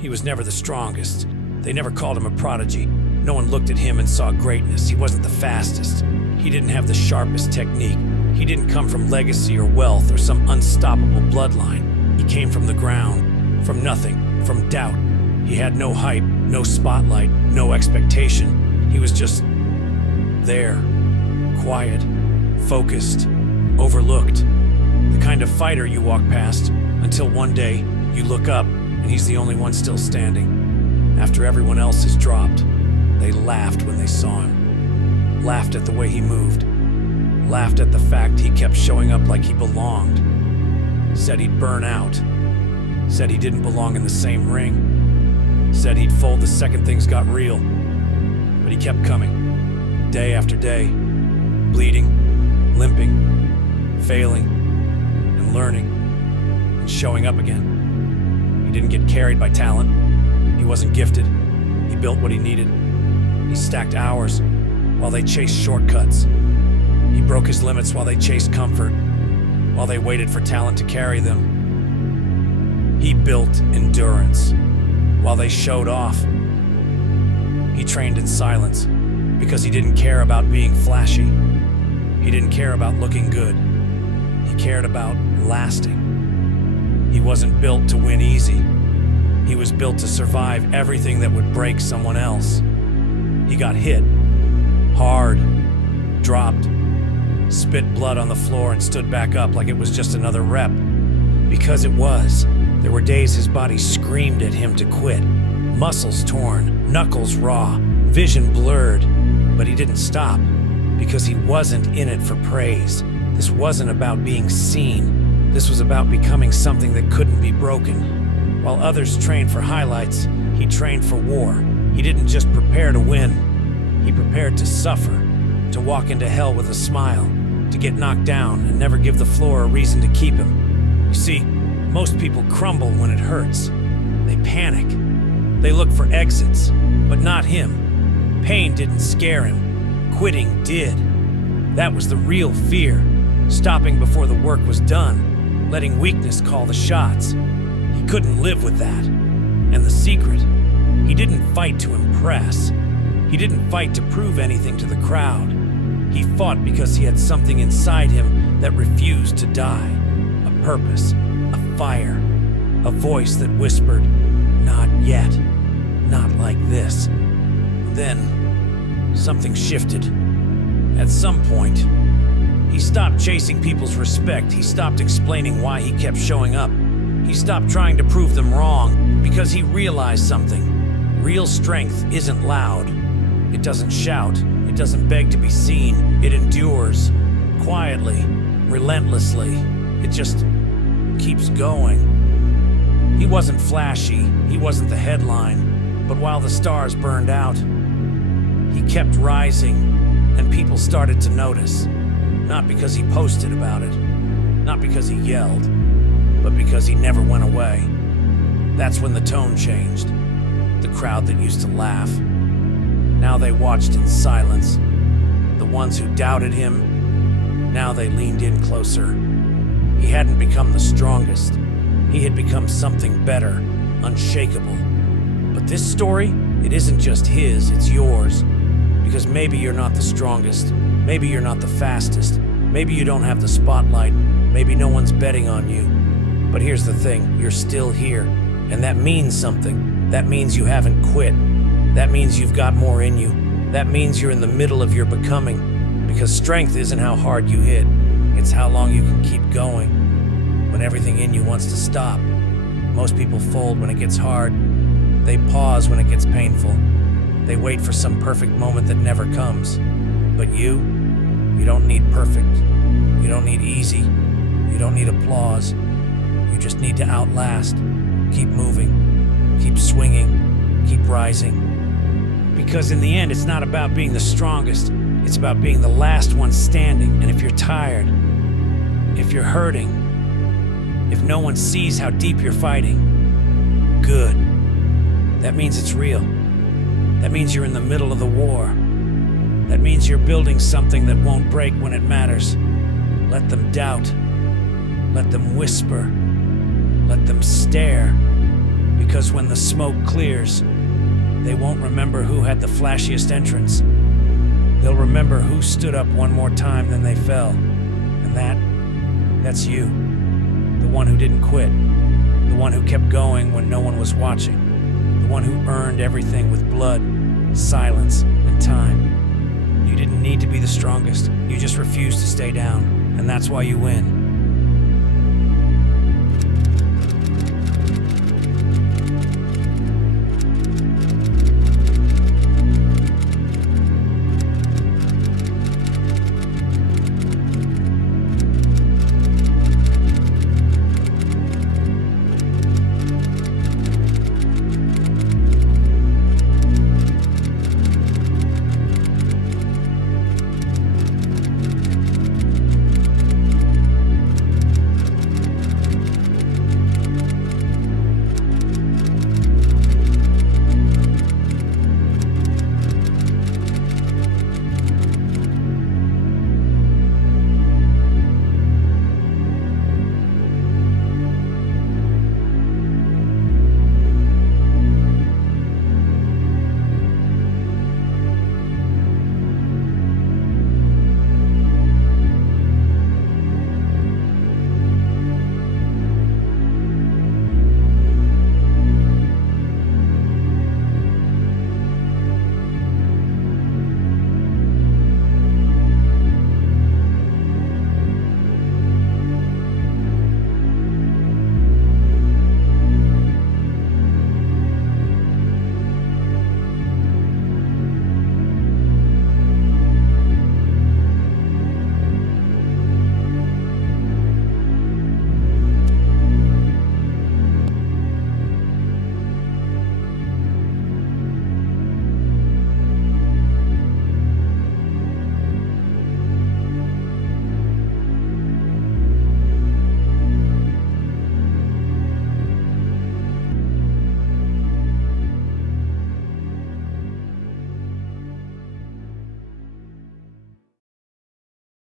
He was never the strongest. They never called him a prodigy. No one looked at him and saw greatness. He wasn't the fastest. He didn't have the sharpest technique. He didn't come from legacy or wealth or some unstoppable bloodline. He came from the ground, from nothing, from doubt. He had no hype, no spotlight, no expectation. He was just there, quiet, focused, overlooked. The kind of fighter you walk past until one day you look up and he's the only one still standing. After everyone else has dropped, they laughed when they saw him. Laughed at the way he moved. Laughed at the fact he kept showing up like he belonged. Said he'd burn out. Said he didn't belong in the same ring. Said he'd fold the second things got real. But he kept coming, day after day, bleeding, limping, failing, and learning, and showing up again. He didn't get carried by talent. He wasn't gifted. He built what he needed. He stacked hours while they chased shortcuts. He broke his limits while they chased comfort, while they waited for talent to carry them. He built endurance while they showed off. He trained in silence because he didn't care about being flashy. He didn't care about looking good. He cared about lasting. He wasn't built to win easy. He was built to survive everything that would break someone else. He got hit, hard, dropped, spit blood on the floor and stood back up like it was just another rep. Because it was. There were days his body screamed at him to quit. Muscles torn, knuckles raw, vision blurred. But he didn't stop, because he wasn't in it for praise. This wasn't about being seen. This was about becoming something that couldn't be broken. While others trained for highlights, he trained for war. He didn't just prepare to win. He prepared to suffer, to walk into hell with a smile, to get knocked down and never give the floor a reason to keep him. You see, most people crumble when it hurts. They panic. They look for exits, but not him. Pain didn't scare him. Quitting did. That was the real fear. Stopping before the work was done. Letting weakness call the shots. He couldn't live with that. And the secret, he didn't fight to impress. He didn't fight to prove anything to the crowd. He fought because he had something inside him that refused to die. A purpose, a fire, a voice that whispered, "Not yet, not like this." Then, something shifted. At some point, he stopped chasing people's respect. He stopped explaining why he kept showing up. He stopped trying to prove them wrong because he realized something. Real strength isn't loud. It doesn't shout. It doesn't beg to be seen. It endures, quietly, relentlessly. It just keeps going. He wasn't flashy. He wasn't the headline. But while the stars burned out, he kept rising, and people started to notice. Not because he posted about it, not because he yelled, but because he never went away. That's when the tone changed. The crowd that used to laugh, now they watched in silence. The ones who doubted him, now they leaned in closer. He hadn't become the strongest. He had become something better, unshakable. But this story, it isn't just his, it's yours. Because maybe you're not the strongest, maybe you're not the fastest, maybe you don't have the spotlight, maybe no one's betting on you. But here's the thing, you're still here, and that means something. That means you haven't quit. That means you've got more in you. That means you're in the middle of your becoming. Because strength isn't how hard you hit, it's how long you can keep going. When everything in you wants to stop. Most people fold when it gets hard. They pause when it gets painful. They wait for some perfect moment that never comes. But you don't need perfect. You don't need easy. You don't need applause. You just need to outlast. Keep moving. Keep swinging. Keep rising. Because in the end, it's not about being the strongest. It's about being the last one standing. And if you're tired, if you're hurting, if no one sees how deep you're fighting, good. That means it's real. That means you're in the middle of the war. That means you're building something that won't break when it matters. Let them doubt. Let them whisper. Let them stare. Because when the smoke clears, they won't remember who had the flashiest entrance. They'll remember who stood up one more time than they fell. And that's you. The one who didn't quit. The one who kept going when no one was watching. The one who earned everything with blood, silence, and time. You didn't need to be the strongest. You just refused to stay down. And that's why you win.